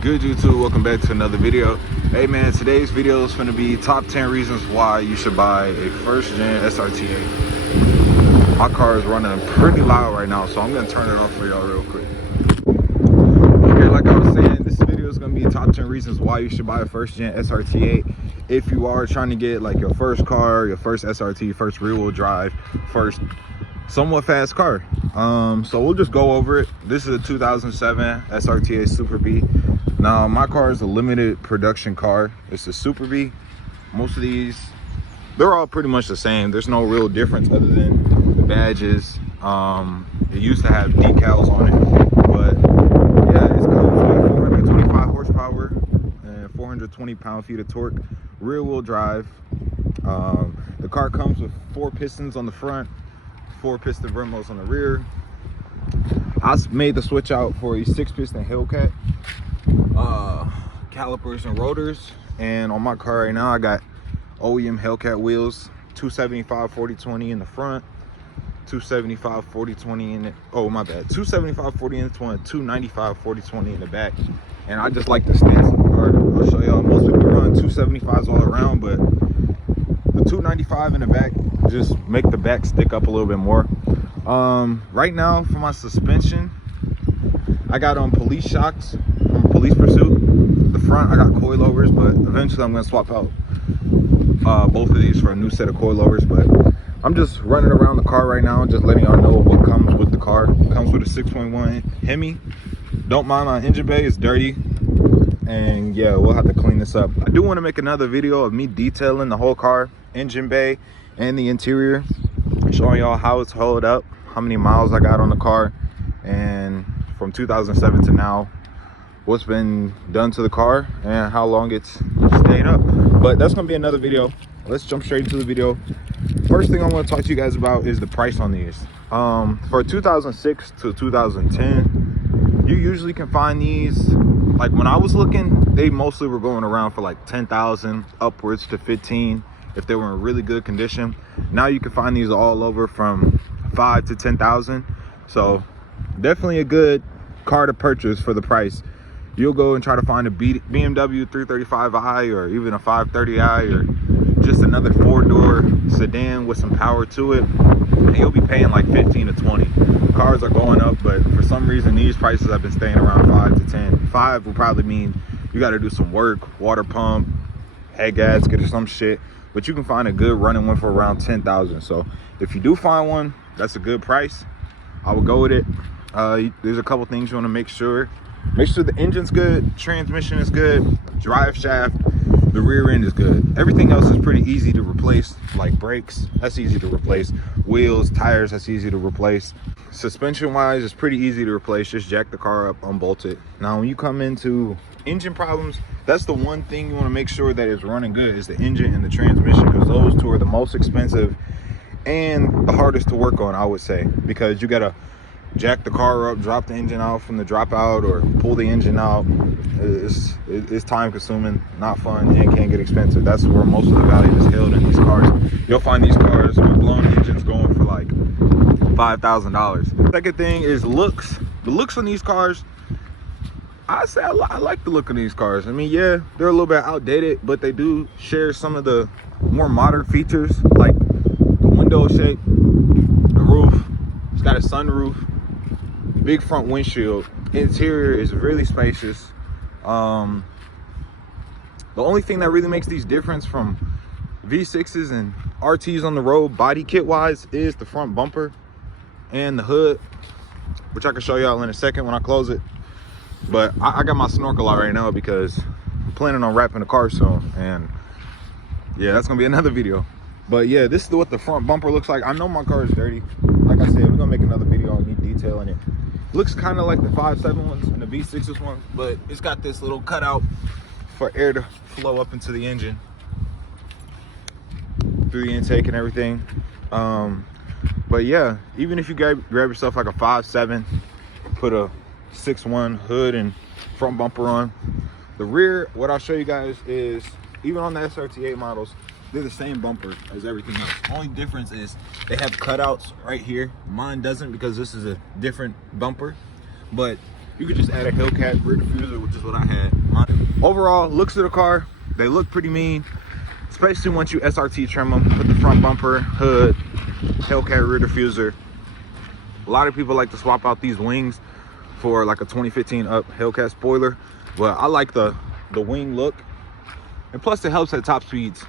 Good YouTube, welcome back to another video. Hey man, today's video is going to be top 10 reasons why you should buy a first gen SRT8. My car is running pretty loud right now, so I'm going to turn it off for y'all real quick. Okay, like I was saying, this video is going to be top 10 reasons why you should buy a first gen SRT8 if you are trying to get like your first car, your first SRT, first rear wheel drive, first somewhat fast car. So we'll just go over it. This is a 2007 SRT8 Super B. Now my car is a limited production car. It's a Super B. Most of these, they're all pretty much the same. There's no real difference other than the badges. It used to have decals on it, but yeah, it's comes with 425 horsepower and 420 pound-feet of torque, rear wheel drive. The car comes with 4 pistons on the front, 4 piston Brembo's on the rear. I made the switch out for a 6-piston Hellcat, calipers and rotors, and on my car right now I got OEM Hellcat wheels, 275 40/20 in the front, 275 40/20 in it. Oh my bad, 275 40 in the front, 295 40/20 in the back. And I just like the stance of the car. I'll show y'all. Most people run 275s all around, but the 295 in the back just make the back stick up a little bit more. Right now for my suspension, I got on police shocks from Police Pursuit. The front I got coilovers, but eventually I'm gonna swap out both of these for a new set of coilovers. But I'm just running around the car right now, just letting y'all know what comes with the car. It comes with a 6.1 Hemi. Don't mind my engine bay, it's dirty, and yeah, we'll have to clean this up. I do want to make another video of me detailing the whole car, engine bay and the interior, showing y'all how it's held up, how many miles I got on the car, and from 2007 to now, what's been done to the car and how long it's stayed up. But that's gonna be another video. Let's jump straight into the video. First thing I want to talk to you guys about is the price on these. For 2006 to 2010, you usually can find these, like when I was looking, they mostly were going around for like 10,000 upwards to 15 if they were in really good condition. Now you can find these all over from 5 to 10,000. So definitely a good car to purchase for the price. You'll go and try to find a BMW 335i or even a 530i or just another 4-door sedan with some power to it, and you'll be paying like 15 to 20. Cars are going up, but for some reason these prices have been staying around 5 to 10. 5 will probably mean you got to do some work, water pump, head gasket or some shit, but you can find a good running one for around 10,000. So if you do find one, that's a good price. I would go with it. There's a couple things you want to make sure the engine's good, transmission is good, drive shaft, the rear end is good. Everything else is pretty easy to replace, like brakes, that's easy to replace. Wheels, tires, that's easy to replace. Suspension wise, it's pretty easy to replace. Just jack the car up, unbolt it. Now when you come into engine problems, that's the one thing you want to make sure that is running good, is the engine and the transmission, because those two are the most expensive and the hardest to work on, I would say, because you gotta jack the car up, drop the engine out from the dropout, or pull the engine out. It's time consuming, not fun, and can get expensive. That's where most of the value is held in these cars. You'll find these cars with blown engines going for like $5,000. Second thing is looks. The looks on these cars, I say I like the look of these cars. I mean, yeah, they're a little bit outdated, but they do share some of the more modern features, like the window shape, the roof. It's got a sunroof, big front windshield. Interior is really spacious. The only thing that really makes these different from V6s and RTs on the road body kit wise is the front bumper and the hood, which I can show y'all in a second when I close it. But I got my snorkel out right now because I'm planning on wrapping the car soon, and yeah, that's gonna be another video. But yeah, this is what the front bumper looks like. I know my car is dirty. Like I said, we're gonna make another video on me detailing it. Looks kind of like the 5.7 ones and the V6s ones, but it's got this little cutout for air to flow up into the engine through the intake and everything. But yeah, even if you grab yourself like a 5.7, put a 6.1 hood and front bumper on. The rear, what I'll show you guys is, even on the SRT8 models, they're the same bumper as everything else. Only difference is they have cutouts right here. Mine doesn't because this is a different bumper. But you could just add a Hellcat rear diffuser, which is what I had. Overall, looks of the car, they look pretty mean, especially once you SRT trim them. Put the front bumper, hood, Hellcat rear diffuser. A lot of people like to swap out these wings for like a 2015 up Hellcat spoiler, but I like the wing look, and plus it helps at top speeds.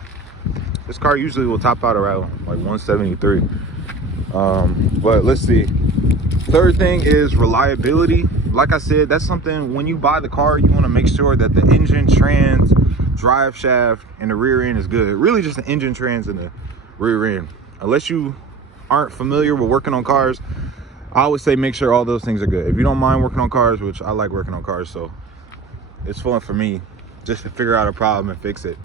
This car usually will top out around like 173. But let's see. Third thing is reliability. Like I said, that's something when you buy the car, you want to make sure that the engine, trans, drive shaft, and the rear end is good. Really just the engine, trans, and the rear end. Unless you aren't familiar with working on cars, I would say make sure all those things are good. If you don't mind working on cars, which I like working on cars, so it's fun for me just to figure out a problem and fix it.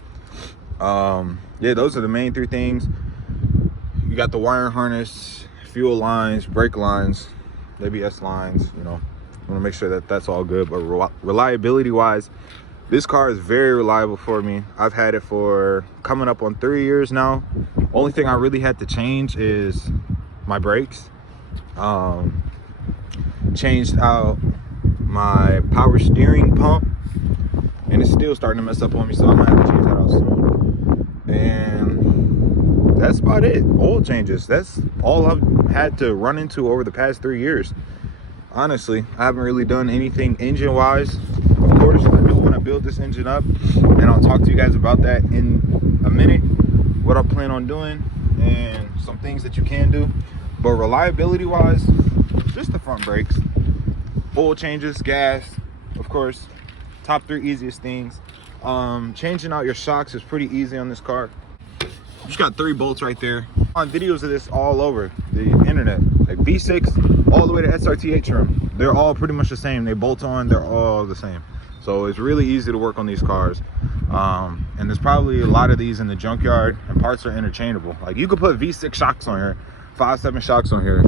Yeah, those are the main three things. You got the wiring harness, fuel lines, brake lines, ABS lines, you know. I want to make sure that that's all good. But reliability wise, this car is very reliable for me. I've had it for coming up on 3 years now. Only thing I really had to change is my brakes. Changed out my power steering pump, and it's still starting to mess up on me, so I might have to change that out soon. And that's about it. Oil changes, that's all I've had to run into over the past 3 years. Honestly, I haven't really done anything engine wise. Of course, I do want to build this engine up, and I'll talk to you guys about that in a minute, what I plan on doing and some things that you can do. But reliability wise, just the front brakes, oil changes, gas, of course, top three easiest things. Changing out your shocks is pretty easy on this car. You just got 3 bolts right there. On videos of this all over the internet, like V6 all the way to SRT8 trim, they're all pretty much the same. They bolt on, they're all the same. So it's really easy to work on these cars. And there's probably a lot of these in the junkyard, and parts are interchangeable. Like you could put V6 shocks on here, 5.7 shocks on here,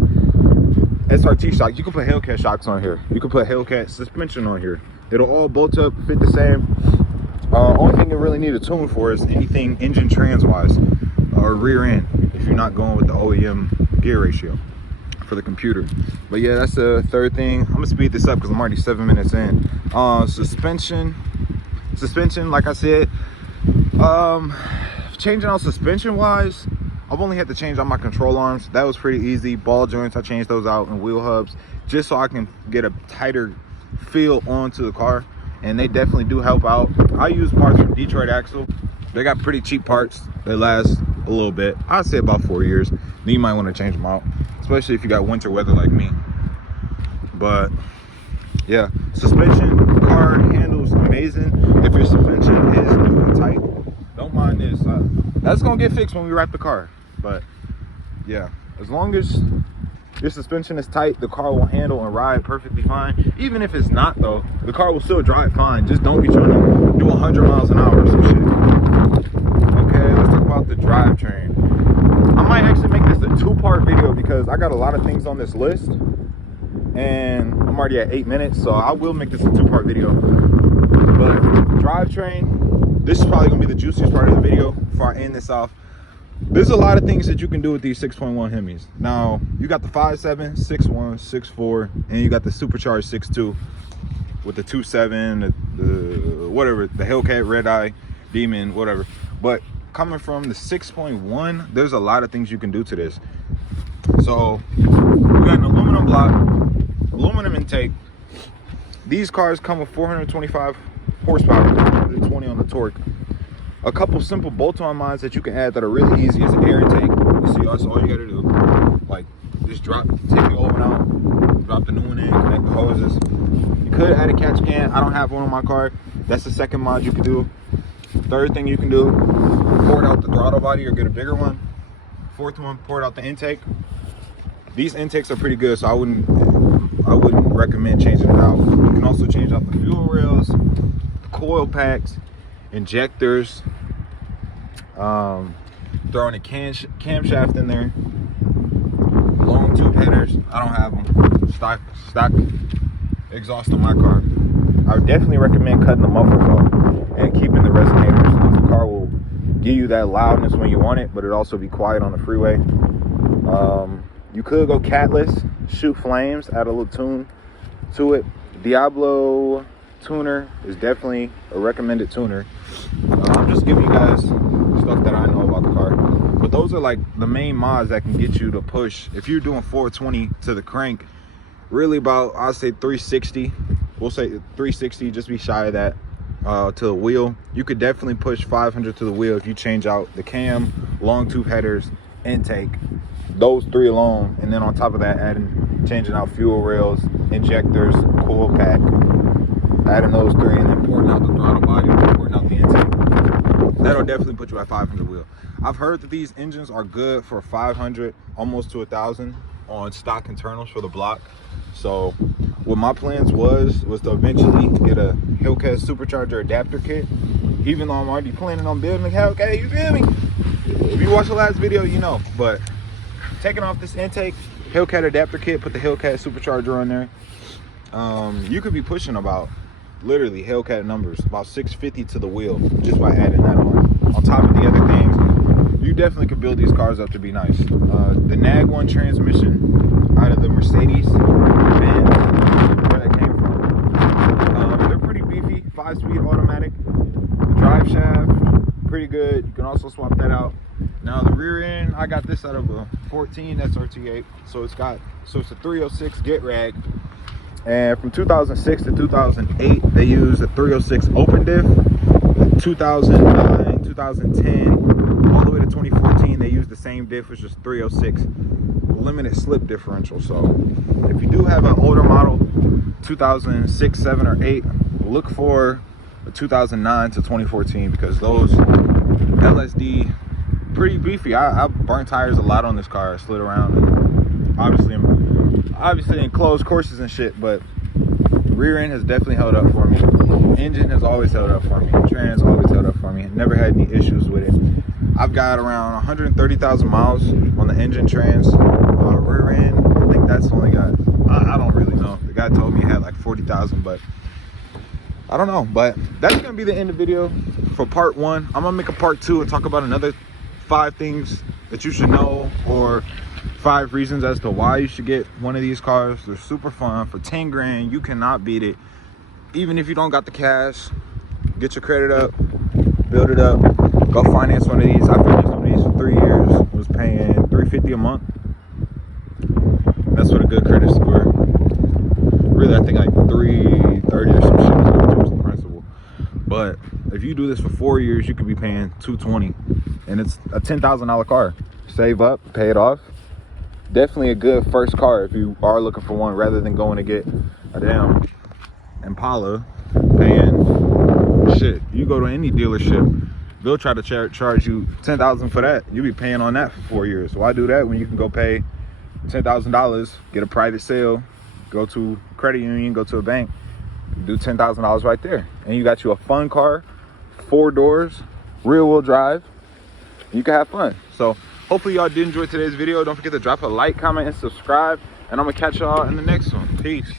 SRT shocks. You can put Hellcat shocks on here. You can put Hellcat suspension on here. It'll all bolt up, fit the same. Only thing you really need a tune for is anything engine trans wise or rear end, if you're not going with the OEM gear ratio for the computer. But yeah, that's the third thing. I'm gonna speed this up because I'm already 7 minutes in. Suspension, like I said, changing out suspension wise, I've only had to change out my control arms. That was pretty easy. Ball joints, I changed those out, and wheel hubs, just so I can get a tighter feel onto the car, and they definitely do help out. I use parts from Detroit Axle. They got pretty cheap parts. They last a little bit. I'd say about 4 years. Then you might want to change them out, especially if you got winter weather like me. But yeah, suspension, car handles amazing. If your suspension is new and tight, don't mind this. That's gonna get fixed when we wrap the car. But yeah, as long as your suspension is tight, the car will handle and ride perfectly fine. Even if it's not though, the car will still drive fine. Just don't be trying to do 100 miles an hour or some shit. Okay, let's talk about the drivetrain. I might actually make this a 2-part video because I got a lot of things on this list, and I'm already at 8 minutes, so I will make this a 2-part video. But drivetrain, this is probably gonna be the juiciest part of the video before I end this off. There's a lot of things that you can do with these 6.1 Hemis. Now, you got the 5.7, 6.1, 6.4, and you got the supercharged 6.2 with the 2.7, the whatever, the Hellcat, Red Eye, Demon, whatever. But coming from the 6.1, there's a lot of things you can do to this. So, you got an aluminum block, aluminum intake. These cars come with 425 horsepower, 120 on the torque. A couple simple bolt-on mods that you can add that are really easy is an air intake. You see, that's all you gotta do. Like, just take the old one out, drop the new one in, connect the hoses. You could add a catch can. I don't have one on my car. That's the second mod you can do. Third thing you can do, pour it out the throttle body or get a bigger one. Fourth one, pour it out the intake. These intakes are pretty good, so I wouldn't recommend changing it out. You can also change out the fuel rails, the coil packs, injectors, throwing a camshaft in there, long tube headers. I don't have them. Stock exhaust on my car. I would definitely recommend cutting the mufflers off and keeping the resonators. The car will give you that loudness when you want it, but it also be quiet on the freeway. You could go catless, shoot flames, add a little tune to it. Diablo tuner is definitely a recommended tuner. I'm just giving you guys stuff that I know about the car, but those are like the main mods that can get you to push. If you're doing 420 to the crank, really about, I'd say 360, we'll say 360, just be shy of that, to the wheel. You could definitely push 500 to the wheel if you change out the cam, long tube headers, intake, those three alone, and then on top of that changing out fuel rails, injectors, coil pack, adding those three, and then porting out the throttle body, porting out the intake. That'll definitely put you at 500 wheel. I've heard that these engines are good for 500, almost to 1,000 on stock internals for the block. So what my plans was to eventually get a Hellcat supercharger adapter kit, even though I'm already planning on building a Hellcat, you feel me? If you watched the last video, you know. But taking off this intake, Hellcat adapter kit, put the Hellcat supercharger on there, you could be pushing about, literally Hellcat numbers, about 650 to the wheel just by adding that on top of the other things. You definitely could build these cars up to be nice. The NAG 1 transmission out of the Mercedes Benz, where that came from, they're pretty beefy, 5-speed automatic. The drive shaft, pretty good. You can also swap that out. Now the rear end, I got this out of a 14 SRT8, so it's a 306 get rag. And from 2006 to 2008, they used a 306 open diff. 2009, 2010, all the way to 2014, they used the same diff, which is 306 limited slip differential. So if you do have an older model, 2006, 7, or 8, look for a 2009 to 2014, because those LSD pretty beefy. I burnt tires a lot on this car. I slid around, and obviously in closed courses and shit, but rear end has definitely held up for me. Engine has always held up for me. Trans always held up for me. Never had any issues with it. I've got around 130,000 miles on the engine, trans. Rear end, I think that's only got, I don't really know. The guy told me it had like 40,000, but I don't know. But that's gonna be the end of the video for part 1. I'm gonna make a part 2 and talk about another 5 things that you should know, or 5 reasons as to why you should get one of these cars. They're super fun. For 10 grand, you cannot beat it. Even if you don't got the cash, get your credit up, build it up, go finance one of these. I financed one of these for 3 years, was paying $350 a month. That's what a good credit score. Really, I think like 330 or some shit was the principal. But if you do this for 4 years, you could be paying $220, and it's a $10,000 car. Save up, pay it off. Definitely a good first car if you are looking for one, rather than going to get a damn Impala paying shit. You go to any dealership, they'll try to charge you $10,000 for that. You'll be paying on that for 4 years. So why do that when you can go pay $10,000, get a private sale, go to credit union, go to a bank, do $10,000 right there, and you got you a fun car, 4 doors, rear wheel drive. You can have fun. So hopefully y'all did enjoy today's video. Don't forget to drop a like, comment, and subscribe, and I'm gonna catch y'all in the next one. Peace.